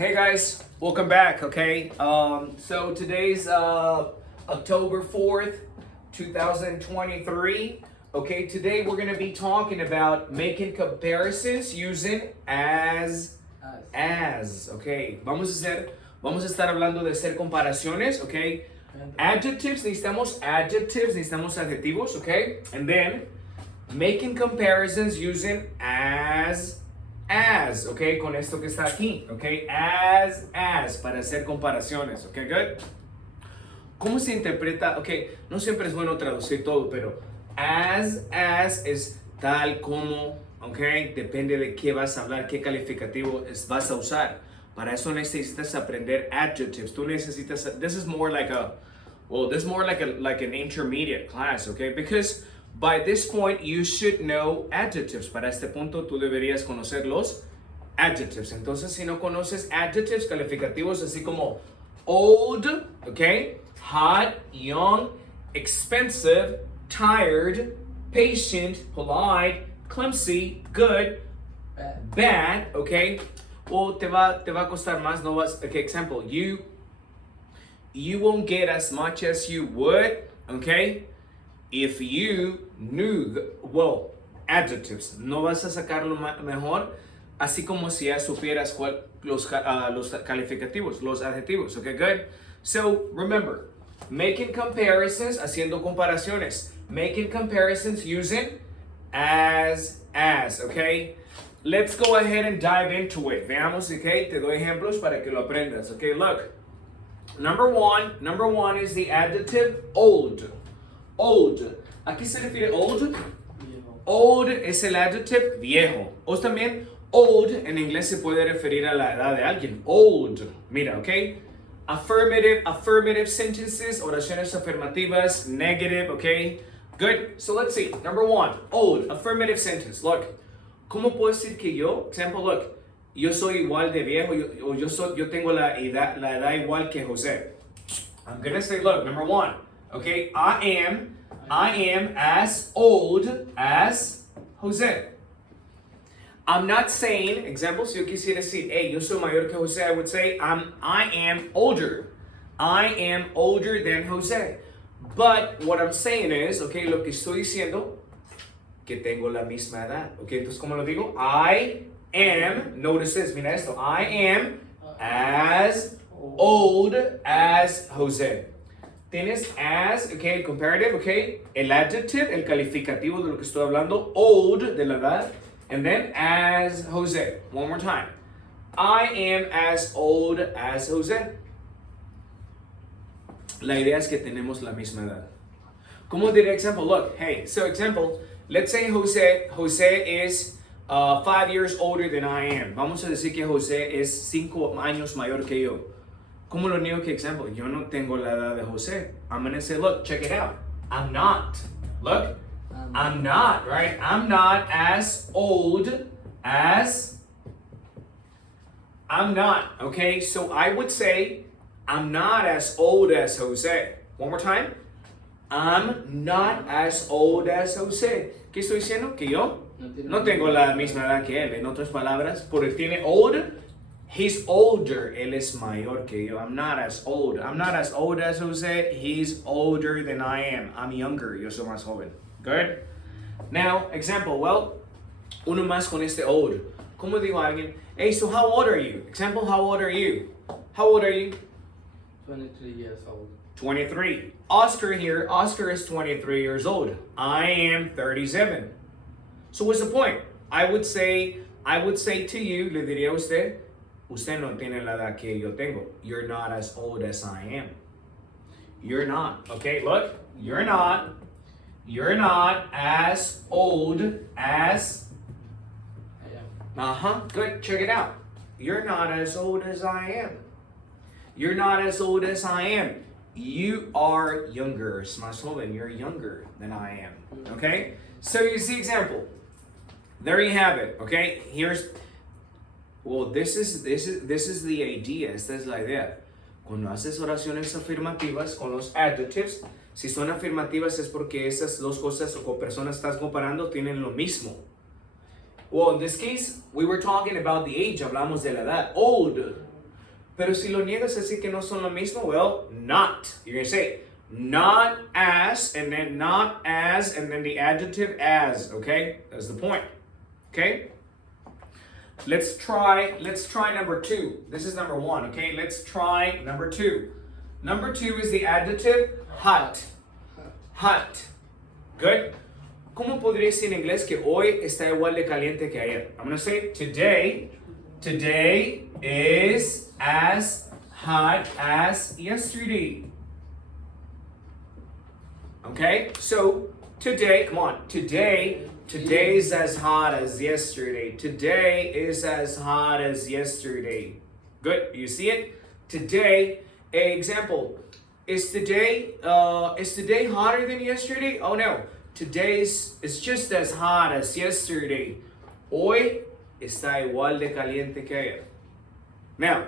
Hey guys, welcome back. Okay, so today's October 4th, 2023. Okay, today we're gonna be talking about making comparisons using as. Okay, vamos a estar hablando de hacer comparaciones. Okay, necesitamos adjetivos. Okay, and then making comparisons using as, okay, con esto que está aquí, okay, as, para hacer comparaciones, okay, good. ¿Cómo se interpreta? Okay, no siempre es bueno traducir todo, pero as es tal como, okay, depende de qué vas a hablar, qué calificativo vas a usar. Para eso necesitas aprender adjectives. Tú necesitas, this is more like an intermediate class, okay, because by this point, you should know adjectives. Para este punto, tú deberías conocer los adjectives. Entonces, si no conoces adjectives calificativos así como old, okay, hot, young, expensive, tired, patient, polite, clumsy, good, bad, okay, o te va a costar más, no vas, okay, example, you won't get as much as you would, okay, if you knew adjectives, no vas a sacarlo mejor, así como si ya supieras los calificativos, los adjetivos, okay, good? So, remember, making comparisons, haciendo comparaciones, making comparisons using as, okay? Let's go ahead and dive into it. Veamos, okay? Te doy ejemplos para que lo aprendas, okay? Look, number one is the adjective old. Old. ¿A qué se refiere old? Viejo. Old es el adjective viejo. O también old en inglés se puede referir a la edad de alguien. Old. Mira, ¿ok? Affirmative sentences, oraciones afirmativas, negative, ¿ok? Good. So let's see. Number one, old, affirmative sentence. Look, ¿cómo puedo decir que yo? Example, look, yo soy igual de viejo, yo tengo la edad igual que José. I'm gonna say, look, number one. Okay, I am as old as Jose. I'm not saying, example, si yo quisiera decir, hey, yo soy mayor que Jose, I would say, I am older. I am older than Jose. But what I'm saying is, okay, lo que estoy diciendo, que tengo la misma edad. Okay, entonces, ¿cómo lo digo? I am, notice this, mira esto, I am as old as Jose. Tienes as, okay, el comparative, okay, el adjective, el calificativo de lo que estoy hablando, old, de la edad, and then as Jose. One more time. I am as old as Jose. La idea es que tenemos la misma edad. ¿Cómo diría example? Look, hey, so example, let's say Jose is 5 years older than I am. Vamos a decir que Jose es 5 años mayor que yo. ¿Cómo lo niego que example? Yo no tengo la edad de Jose. I'm going to say, look, check it out. I'm not. Look, I'm not, right? I'm not as old as... I'm not, okay? So I would say, I'm not as old as Jose. One more time. I'm not as old as Jose. ¿Qué estoy diciendo? Que yo no tengo la misma edad que él. En otras palabras, porque tiene old... He's older. Él es mayor que yo. I'm not as old. I'm not as old as Jose. He's older than I am. I'm younger. Yo soy más joven. Good? Now, example. Well, uno más con este old. ¿Cómo digo a alguien? Hey, so how old are you? Example, how old are you? How old are you? 23 years old. 23. Oscar here. Oscar is 23 years old. I am 37. So what's the point? I would say to you, le diría a usted, usted no tiene la edad que yo tengo. You're not as old as I am. You're not. Okay, look. You're not as old as... I am. Good. Check it out. You're not as old as I am. You're not as old as I am. You are younger. Es más joven. You're younger than I am. Okay? So you see example. There you have it. Okay? This is the idea. Esta es la idea. Cuando haces oraciones afirmativas con los adjectives, si son afirmativas es porque esas dos cosas o personas estás comparando tienen lo mismo. Well, in this case, we were talking about the age. Hablamos de la edad. Old. Pero si lo niegas así que no son lo mismo, well, not. You're going to say not as, and then not as, and then the adjective as, okay? That's the point, okay? Let's try number 2. This is number 1, okay? Let's try number 2. Number 2 is the adjective hot. Hot. Good? ¿Cómo podría decir en inglés que hoy está igual de caliente que ayer? I'm going to say today is as hot as yesterday. Okay? So, today, come on. Today is as hot as yesterday. Today is as hot as yesterday. Good? You see it? Today, example. Is today hotter than yesterday? Oh no. Today's it's just as hot as yesterday. Hoy está igual de caliente que ayer. Now,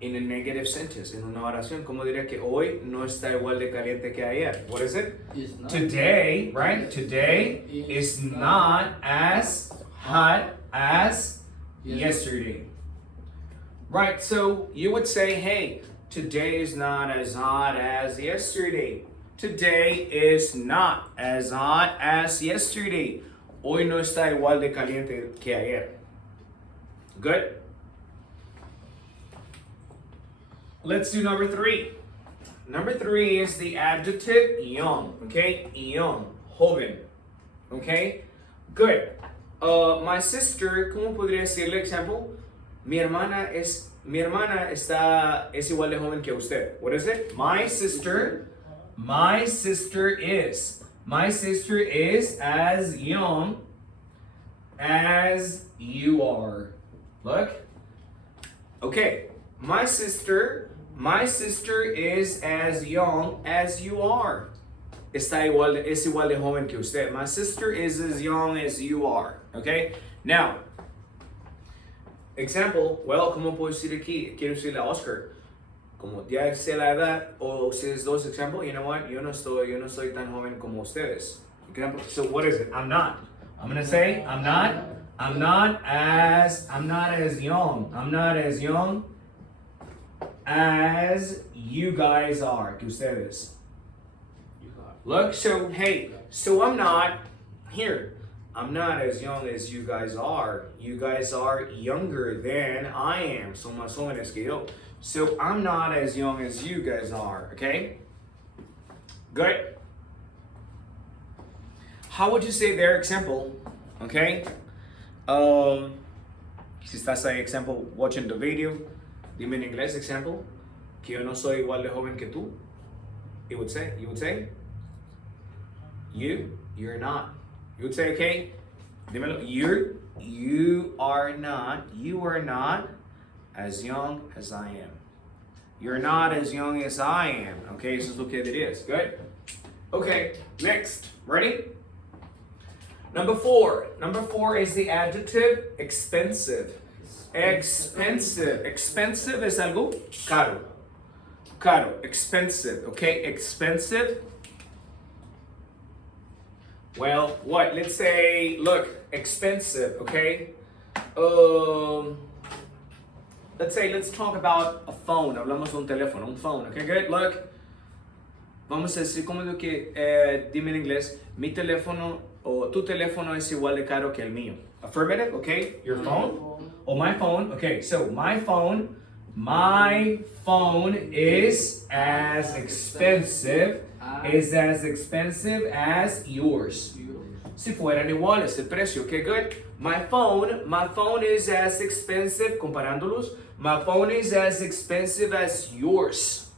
in a negative sentence, en una oración, ¿cómo diría que hoy no está igual de caliente que ayer? What is it? Today, right? Today is not as hot as yesterday. Right, so you would say, hey, today is not as hot as yesterday. Today is not as hot as yesterday. Hoy no está igual de caliente que ayer. Good? Let's do number 3. Number 3 is the adjective young, okay? Young, joven, okay? Good. My sister, ¿cómo podría decirle example? Mi hermana es igual de joven que usted. What is it? My sister is as young as you are. Look. Okay. My sister is as young as you are. Es igual de joven que usted. My sister is as young as you are. Okay? Now, example, well, ¿cómo puedo decir aquí? Quiero decirle a Oscar, como ya sé la edad, o ustedes dos, example, you know what? Yo no soy tan joven como ustedes. Example, so what is it? I'm not. I'm gonna say, I'm not as young as you guys are, que ustedes. Look, so, hey, so I'm not as young as you guys are. You guys are younger than I am. Son más jóvenes que yo. So I'm not as young as you guys are, okay? Good. How would you say their example? Okay? Si estás ahí, example, watching the video, dime en inglés, example, que yo no soy igual de joven que tú. You would say, you're not. You would say, okay, dímelo, you are not as young as I am. You're not as young as I am. Okay, eso es lo que dirías. Good? Okay, next. Ready? Number 4. Number 4 is the adjective expensive. Expensive. Expensive es algo caro. Caro. Expensive. Okay, expensive. Well, what? Let's say, look, expensive, okay? Let's talk about a phone. Hablamos de un teléfono, un phone, okay, good? Look, vamos a decir, como digo que, dime en inglés, mi teléfono o tu teléfono es igual de caro que el mío. Affirmative, okay? Your phone? Or my phone, okay, so my phone is as expensive as yours. Si fueran iguales el precio, okay, good? My phone is as expensive, comparándolos, my phone is as expensive as yours.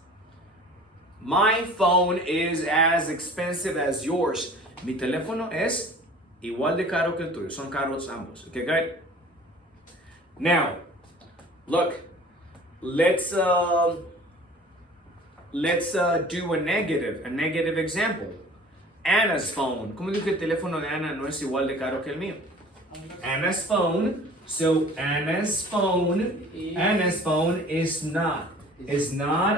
My phone is as expensive as yours. Mi teléfono es igual de caro que el tuyo. Son caros ambos, okay, good? Now, look, let's do a negative example. Anna's phone. ¿Cómo digo que el teléfono de Ana no es igual de caro que el mío? Anna's phone. So Anna's phone is not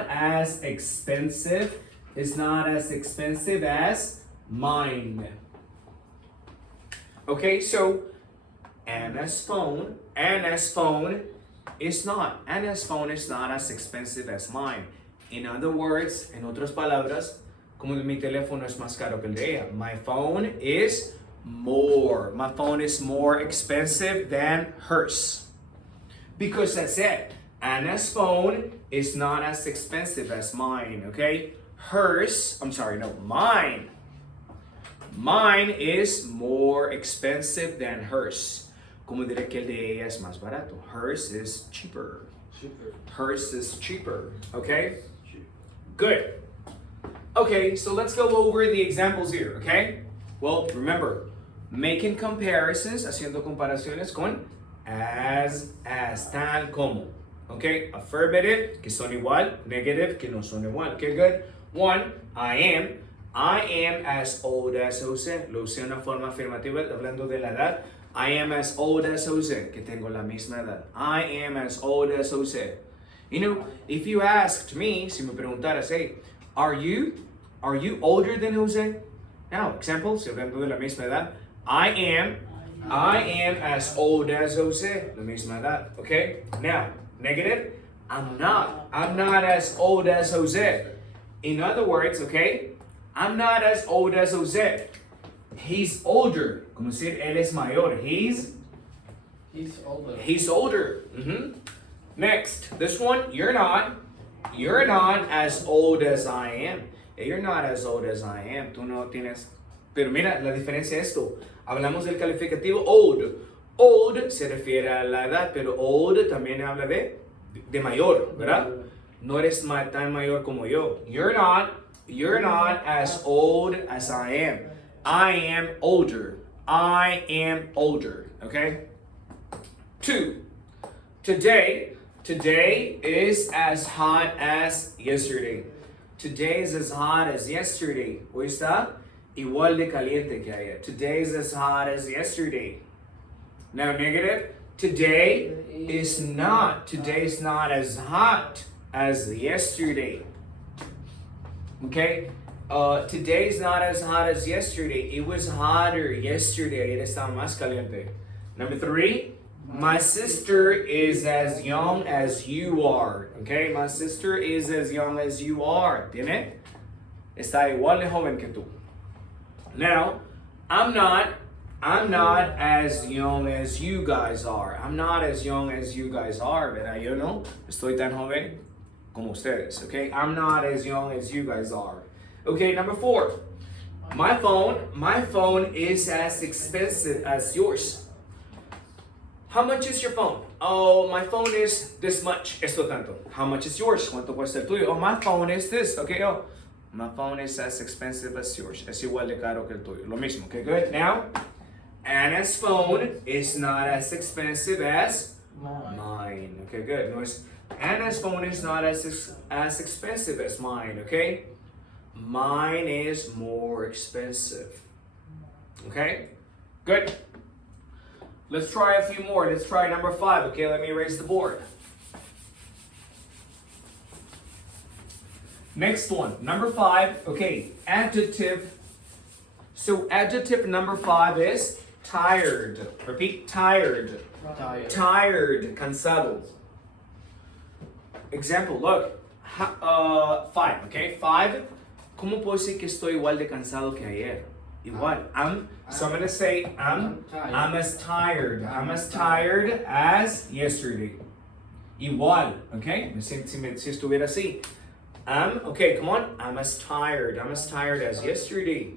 as expensive. Is not as expensive as mine. Okay, so Anna's phone it's not. Anna's phone is not as expensive as mine. In other words, en otras palabras, como mi teléfono es más caro que el de ella. My phone is more. My phone is more expensive than hers. Because that's it. Anna's phone is not as expensive as mine, okay? Mine. Mine is more expensive than hers. Como diré que el de ella es más barato. Hers is cheaper. Hers is cheaper, okay? Good. Okay, so let's go over the examples here, okay? Well, remember, making comparisons, haciendo comparaciones con as, tal, como. Okay, affirmative, que son igual, negative, que no son igual. Okay, good. One, I am as old as Jose. Lo usé en una forma afirmativa, hablando de la edad. I am as old as Jose, que tengo la misma edad. I am as old as Jose. You know, if you asked me, si me preguntaras, hey, are you older than Jose? Now, example, si hablando de la misma edad. I am as old as Jose. La misma edad, okay? Now, negative, I'm not as old as Jose. In other words, okay, I'm not as old as Jose. He's older. Como decir, él es mayor. He's older. He's older. Next, this one, you're not as old as I am. You're not as old as I am. Tú no tienes. Pero mira, la diferencia es esto. Hablamos del calificativo old. Old se refiere a la edad, pero old también habla de mayor, ¿verdad? No eres tan mayor como yo. You're not as old as I am. I am older. I am older. Okay? 2. Today is as hot as yesterday. Today is as hot as yesterday. Hoy está igual de caliente que ayer. Today is as hot as yesterday. Now negative. Today is not as hot as yesterday. Okay? Today is not as hot as yesterday. It was hotter yesterday. Ayer estaba más caliente. Number 3. My sister is as young as you are. Okay? My sister is as young as you are. ¿Tiene? Está igual de joven que tú. Now, I'm not as young as you guys are. I'm not as young as you guys are, ¿verdad? Yo no estoy tan joven como ustedes, okay? I'm not as young as you guys are. Okay, number 4. My phone is as expensive as yours. How much is your phone? Oh, my phone is this much. Esto tanto. How much is yours? ¿Cuánto cuesta el tuyo? Oh, my phone is this. Okay, oh. My phone is as expensive as yours. Es igual de caro que el tuyo. Lo mismo. Okay, good. Now, Anna's phone is not as expensive as mine. Okay, good. Notice, Anna's phone is not as expensive as mine. Okay, mine is more expensive. Okay, good. Let's try a few more. Let's try number 5. Okay, let me erase the board. Next one, number 5. Okay, adjective. So adjective number 5 is tired. Repeat, tired. Tired, cansado. Example, look. 5, okay? 5. ¿Cómo puedo decir que estoy igual de cansado que ayer? Igual. So I'm going to say I'm as tired. I'm as tired as yesterday. Igual, okay? Si estuviera así. Okay, come on. I'm as tired as yesterday.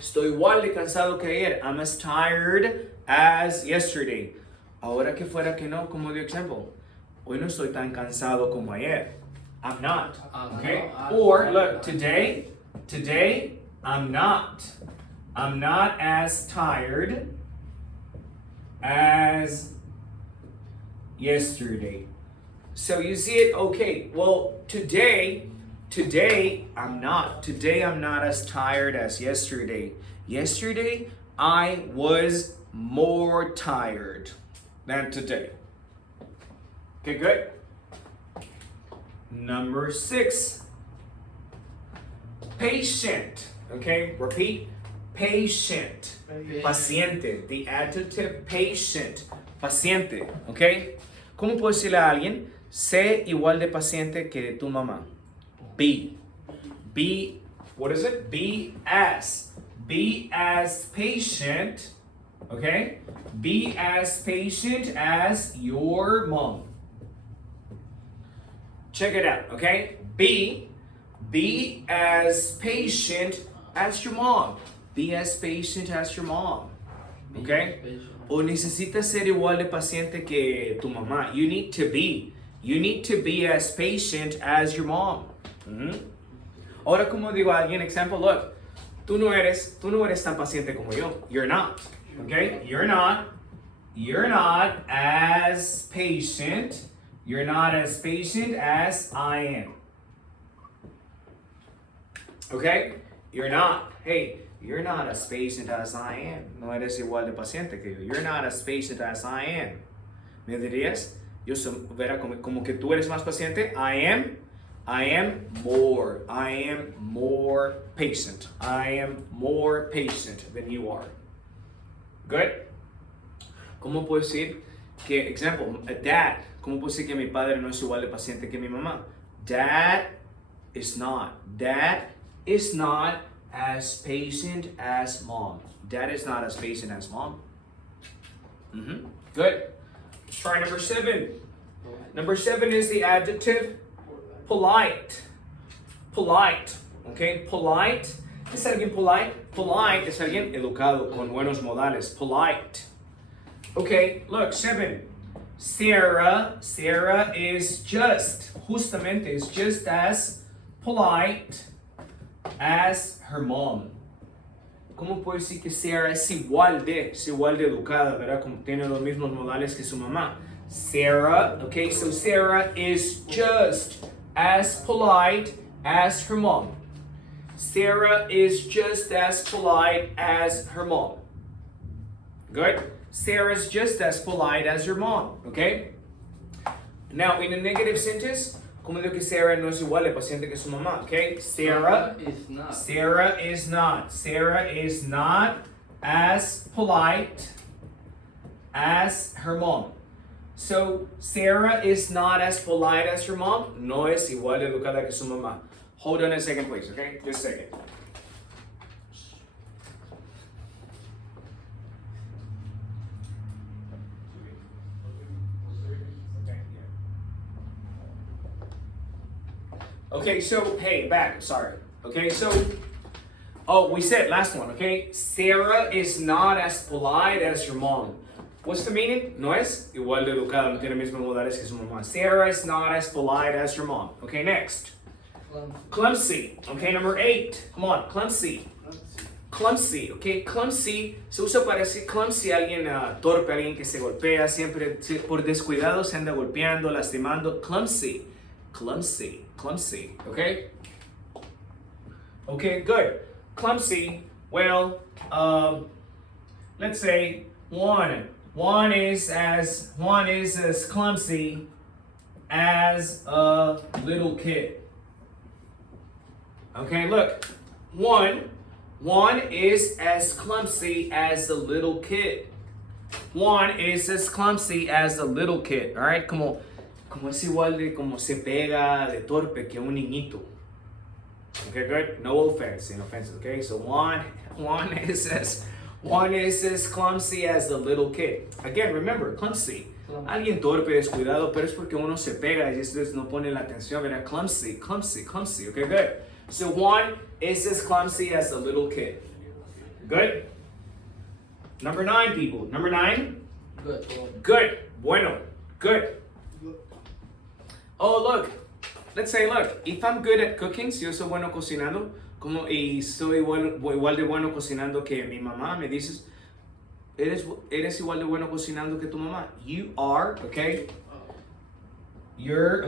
Estoy igual de cansado que ayer. I'm as tired as yesterday. Ahora que fuera que no, como de ejemplo. Hoy no estoy tan cansado como ayer. I'm not. Okay? Or look, today I'm not. I'm not as tired as yesterday. So you see it? Okay. Well, today I'm not. Today I'm not as tired as yesterday. Yesterday I was more tired than today. Okay, good. Number 6. Patient. Okay, repeat. Patient. Paciente. The adjective patient. Paciente. Okay? ¿Cómo puedo decirle a alguien, sé igual de paciente que tu mamá? Be. Be, what is it? Be as. Be as patient, okay? Be as patient as your mom. Check it out, okay? Be as patient as your mom. Be as patient as your mom. Okay? O necesitas ser igual de paciente que tu mamá. You need to be. You need to be as patient as your mom. Ahora, como digo a alguien, example, look, tú no eres tan paciente como yo. You're not. Okay? You're not as patient. You're not as patient as I am. Okay? You're not. Hey, you're not as patient as I am. No eres igual de paciente que yo. You're not as patient as I am. ¿Me dirías? Verá como que tú eres más paciente. I am more. I am more patient. I am more patient than you are. Good? ¿Cómo puedo decir que, example, a dad, ¿cómo puedo decir que mi padre no es igual de paciente que mi mamá? Dad is not as patient as mom. Dad is not as patient as mom. Good. Let's try number 7. Number 7 is the adjective polite. Polite. Okay, polite. ¿Es alguien polite? Polite es alguien educado, con buenos modales. Polite. Okay, look, 7. Sarah is justamente is just as polite as her mom. ¿Cómo puedo decir que Sarah es igual de educada, ¿verdad? Como tiene los mismos modales que su mamá. Sarah, okay, so Sarah is just as polite as her mom. Sarah is just as polite as her mom. Good? Sarah's just as polite as her mom, okay? Now, in a negative sentence, como digo que Sarah no es igual de paciente que su mamá, okay? Sarah is not as polite as her mom. So, Sarah is not as polite as her mom. No es igual de educada que su mamá. Hold on a second, please, okay? Just a second. Okay, so, hey, back, sorry. Okay, so, we said last one, okay? Sarah is not as polite as her mom. What's the meaning? No es igual de educada, no tiene mismos modales que su mamá. Sarah is not as polite as her mom. Okay, next. Clumsy. Okay, number 8. Come on, clumsy. Clumsy, okay? Clumsy se usa para decir clumsy, alguien torpe, alguien que se golpea, siempre por descuidado se anda golpeando, lastimando. Clumsy. Okay? Okay, good. Clumsy, well, let's say one is as clumsy as a little kid. Okay, look. One is as clumsy as a little kid. One is as clumsy as a little kid. All right, como es igual de como se pega de torpe que un niñito. Okay, good. No offense, okay? So one is as clumsy as a little kid. Again, remember, clumsy. Alguien torpe, descuidado, pero es porque uno se pega y ustedes no ponen la atención, ¿verdad? Clumsy. Okay, good. So one is as clumsy as a little kid. Good? Number 9, people. Number 9? Good. Bueno. Good. Oh, look. Let's say, look, if I'm good at cooking, si yo soy bueno cocinando, y soy igual de bueno cocinando que mi mamá, me dices, eres igual de bueno cocinando que tu mamá. You are, okay? You're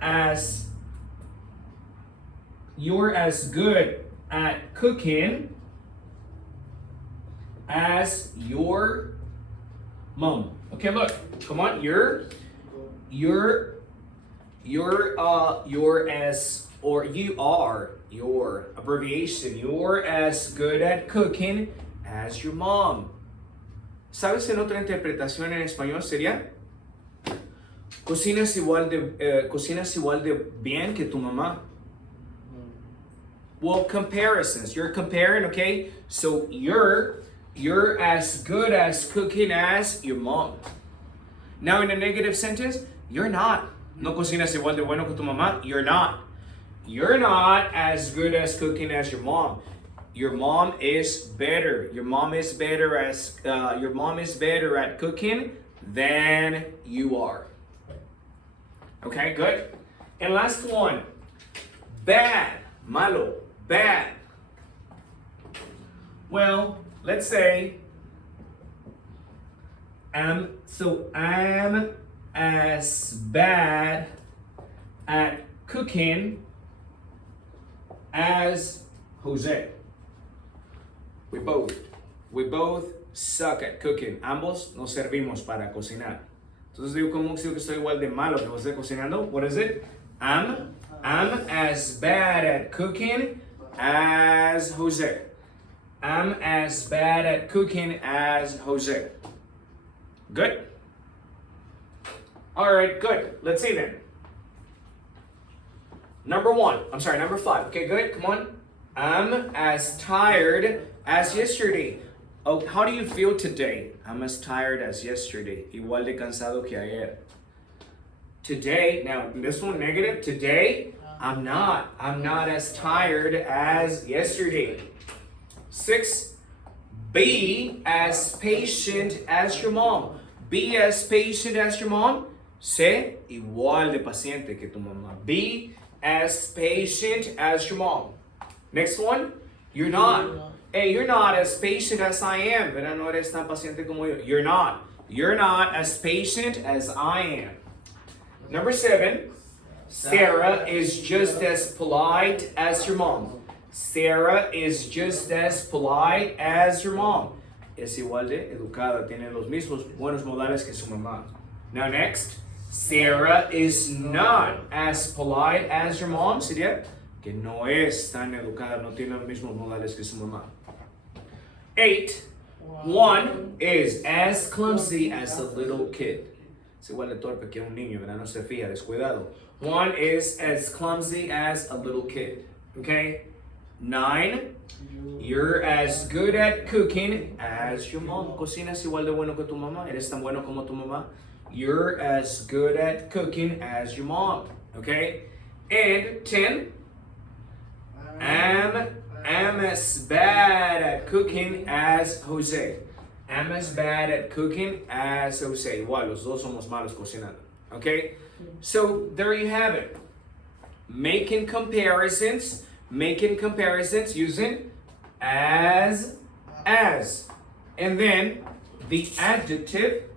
as good at cooking as your mom. Okay, look, come on, you're as, or you are, your abbreviation, you're as good at cooking as your mom. ¿Sabes en otra interpretación en español sería? Cocinas igual de bien que tu mamá. Well, comparisons. You're comparing, okay? So you're as good as cooking as your mom. Now in a negative sentence, you're not. No cocinas igual de bueno que tu mamá. You're not. You're not as good as cooking as your mom. Your mom is better. Your mom is better at cooking than you are. Okay, good. And last one. Bad. Malo. Bad. Well, let's say I'm as bad at cooking as Jose. We both suck at cooking. Ambos nos servimos para cocinar. Entonces digo, ¿cómo digo que estoy igual de malo que Jose cocinando? What is it? I'm as bad at cooking as Jose. I'm as bad at cooking as Jose. Good? All right, good. Let's see then. Number 5. Okay, good. Come on. I'm as tired as yesterday. Oh, how do you feel today? I'm as tired as yesterday. Igual de cansado que ayer. Today, now this one negative. Today, I'm not as tired as yesterday. 6. Be as patient as your mom. Be as patient as your mom. Sé igual de paciente que tu mamá. Be as patient as your mom. Next one, you're not. Hey, you're not as patient as I am. Pero no eres tan paciente como yo. You're not. You're not as patient as I am. Number 7, Sarah is just as polite as your mom. Sarah is just as polite as your mom. Es igual de educada, tiene los mismos buenos modales que su mamá. Now next, Sarah is not as polite as your mom. Sería que no es tan educada, no tiene los mismos modales que su mamá. 8, one is as clumsy as a little kid. Es igual de torpe que un niño, ¿verdad? No se fija, descuidado. One is as clumsy as a little kid. Okay? 9, you're as good at cooking as your mom. Cocinas igual de bueno que tu mamá. Eres tan bueno como tu mamá. You're as good at cooking as your mom. Okay? And 10, I'm as bad at cooking as Jose. I'm as bad at cooking as Jose. Igual, los dos somos malos cocinando. Okay? So, there you have it. Making comparisons using as. And then the adjective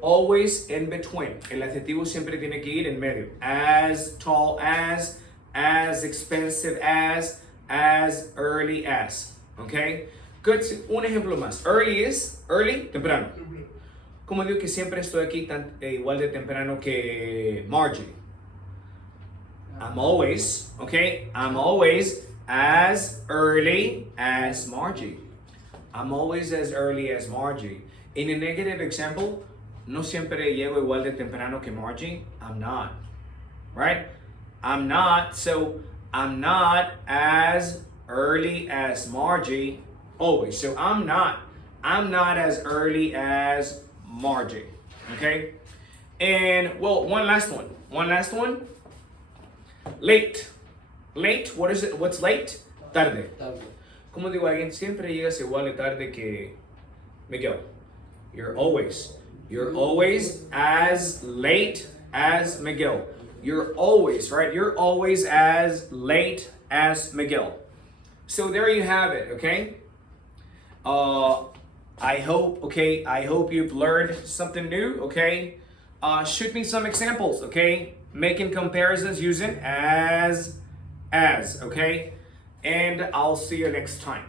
always in between. El adjetivo siempre tiene que ir en medio. As tall as expensive as early as. Okay? Good. Un ejemplo más. Early, temprano. Como digo que siempre estoy aquí igual de temprano que Margie. I'm always as early as Margie. I'm always as early as Margie. In a negative example, no siempre llego igual de temprano que Margie. I'm not. Right? I'm not. So I'm not as early as Margie always. So I'm not as early as Margie. Okay? And well, one last one. Late. What is it? What's late? Tarde. Como digo, alguien siempre llegas igual de tarde que Miguel. You're always as late as Miguel. You're always, right? You're always as late as Miguel. So there you have it, okay? I hope you've learned something new, okay? Shoot me some examples, okay? Making comparisons using as, okay? And I'll see you next time.